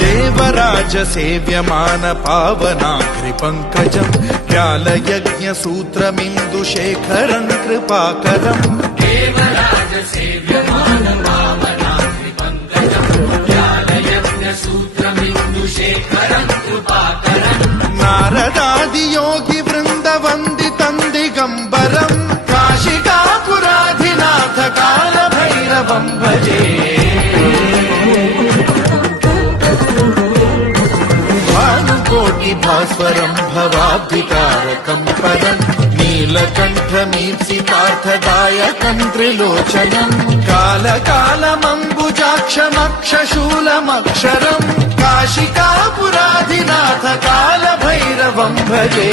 देवराज सेव्यमान पावनाघ्रि पंकजम् व्यालयज्ञ सूत्रमिन्दुशेखरम् कृपाकरम् देवराज सेव्यमान पावनाघ्रि पंकजम् व्यालयज्ञ सूत्रमिन्दुशेखरम् कृपाकरम् नारदादि योगि वृन्द वन्दितम् दिगम्बरम् काशिकापुराधिनाथ काल भैरवम् भजे कोटि भास्वरम् भवाब्धिकारकम् परम् नीलकण्ठमीप्सितार्थदायकम् त्रिलोचनम् कालकालमम्बुजाक्षमक्षशूलमक्षरम् काशिकापुराधिनाथ काल भैरवम् भजे।